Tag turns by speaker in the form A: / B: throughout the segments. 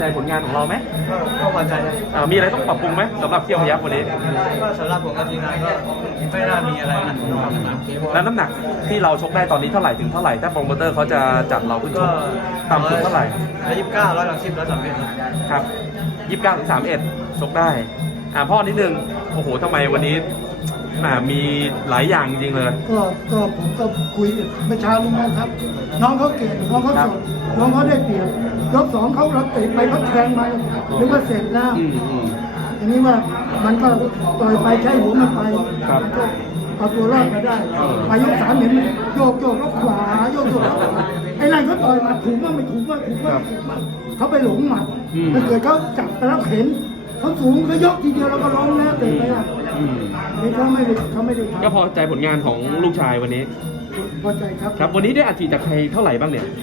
A: ใจผลงานของเราไหม
B: ก็พอใจนะ
A: มีอะไรต้องปรับปรุงไหมสำหรับเที่ยวพยัคฆ์วันนี้
B: ก็สำหรับผมกับทีมงานก็ไม่น่ามีอะไรนะ
A: แล้วน้ำหนักที่เราชกได้ตอนนี้เท่าไหร่ถึงเท่าไหร่ถ้าโปรโมเตอร์เขาจะจัดเราขึ้นช
B: ก็
A: กต่ำสุดเท่าไหร่
B: 129 130 131
A: ครับ29ถึง31ชกได้พ่อนิดนึงโอ้โหทำไมวันนี้มีหลายอย่างจริงเลย
C: ก็ผมก็คุยประชาลุงครับน้องเขาเก่งน้องเขาสดน้องเขาได้เปรียบยก2เขาเราเตะไปเขาแทงมาหรือว่าเสร็จแล้วอันนี้ว่ามันก็ต่อยไปใช้หัวมันไปมันก็เอาตัวรอดมาได้ไปยก3เห็นมันโยกแล้วขวาโยกแล้วขวาไอ้นั่นเขาต่อยมาถูกว่าไม่ถูกว่าเขาไปหลงหมัดถ้าเกิดเขาจับไปแล้วเข็นเขาสูงเขายกทีเดียวแล้วก็ล้มแล้วเตะไปอ่ะนี่เขาไม่ได้
A: ก็พอใจผลงานของลูกชายวันนี้
C: พอใจครับ
A: ครับวันนี้ได้อัดฉีดจากใครเท่าไหร่บ้างเนี่ย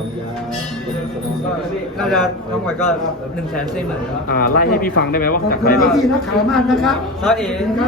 B: น่าจะทั้งหมดก็140,000
A: ไล่ให้พี่ฟังได้ไหมว่าจากใครบ้าง
C: พี่นักข่าวมากนะครับ
B: ซอเอ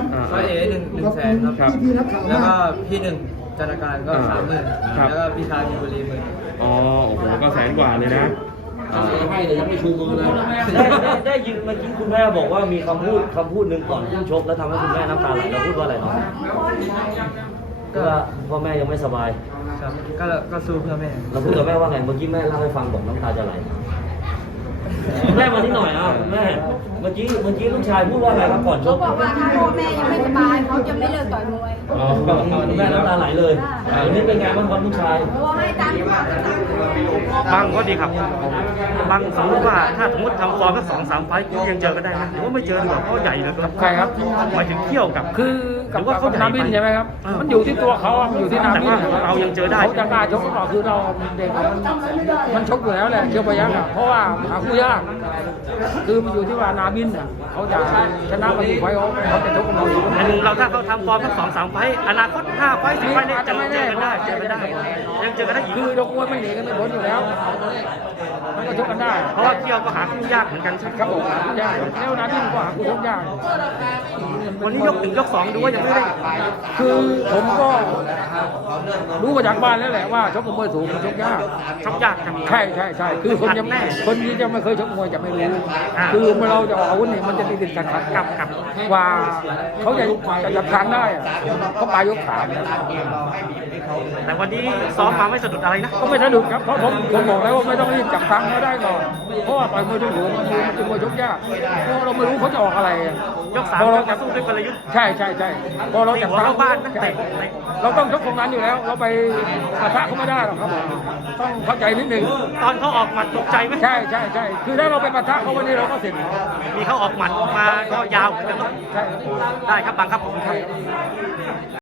B: 100,000ครับ
C: พี่นักข่าว
B: แล้ว
C: มา
B: ก็
C: ก
B: พี่1จันทการก็30,000แล้วก็พี่ชายมีบุรี10,000
A: อ๋อโอ้โหก็100,000 กว่าเลยนะ
D: ให้เลยยังไม่ชูมือเลยได้ยินเมื่อกี้คุณแม่บอกว่ามีคำพูดหนึ่งก่อนขึ้นชกแล้วทำให้คุณแม่น้ำตาไหลเราพูดว่าอะไรน้องก็พ่อแม่ยังไม่สบาย
B: ครับก็สู้เพื่อแม่
D: เราพูดกับแม่ว่าไงเมื่อกี้แม่เล่าให้ฟังบอกน้ำตาจะไหลแม่มาที่หน่อยคุณแม่เมื่อกี้ลูกชายพูดว่าอะไรครับก่อนชก
E: เขาบอกว่าถ้าพ่อแม่ยังไม่สบายเขาจะไม่เลิกต่อยมวย
D: แม่น้ำตาไหลเลยวันนี้เป็นไงบ้างครับลูกชาย
E: ให้ตังค์
A: บางก็ดีครับบางสมมติว่าถ้าสมมติทำฟอร์มสัก2-3 ไฟต์ยังเจอกันได้ไหมหรือว่าไม่เจอดีกว่าเพราะใหญ่เลยครับ
F: ใครครับ
A: หมายถึงเที่ยวกับ
F: คือกับว่าเขานาบินใช่ไหมครับมันอยู่ที่ตัวเขามันอยู่ที่นาบิน
A: เรายังเจอได้
F: เขาจะกล้าชกต่อคือเราเด็กมันชกอยู่แล้วแหละเที่ยวพยัคฆ์เพราะว่าหาคู่ยากคือมันอยู่ที่ว่านาบินเขาจะชนะมากี่ไฟต์เขาจะชกกับเราอยู่
A: เราถ้าเขาทำฟอร์มสัก2-3 ไฟต์อนาคต5 ไฟต์10 ไฟต์เนี่ยจะเจอกันได้ยังเจอกันได้อีก
F: คือยกมวยไม่หนีกันไม่พ้นอยู่แล้วมันก็ชกกันได้
A: เพราะว่าเที่ยวก็หาคู่ยากเหมือนกัน
F: ครับผมหาคู่ยากแล้วนาบินก็หาคู่ชกยาก
A: วันนี้ยก1 ยก 2ดูว่ายังไม่ได้
F: คือผมก็รู้มาจากบ้านแล้วแหละว่าชกมวยสูงชกยากใช่คือคนที่จะไม่เคยชกมวยจะไม่รู้คือเมื่อเราจะออกอาวุธนี่มันจะติดขัดกับว่าเขาจะจับทางได้เขาปลายยกขา
A: แต่วันนี้ซ้อมมาไม่สะดุดอะไรนะ
F: ก็ไม่สะดุดครับเพราะผมบอกแล้วว่าไม่ต้องรีบจับทางเขาได้ก่อนเพราะว่าต่อยมวยทุกหัวมันเป็นมวยชกยากเพราะเราไม่รู้เขาจะออกอะไร
A: ยก3เราจะสู้ด้วยกลยุทธ์
F: ใช่พอเราจับทาง
A: บ้านนะ
F: เราต้องชกตรงนั้นอยู่แล้วเราไปปะทะเขาไม่ได้หรอกครับผมต้องเข้าใจนิดนึง
A: ตอนเขาออกหมัดตกใจไหม
F: ใช่คือถ้าเราไปปะทะเขาวันนี้เราก็เสร็จ
A: มีเขาออกหมัดมาก็ยาวเหมือนกันได้ครับบังครับผม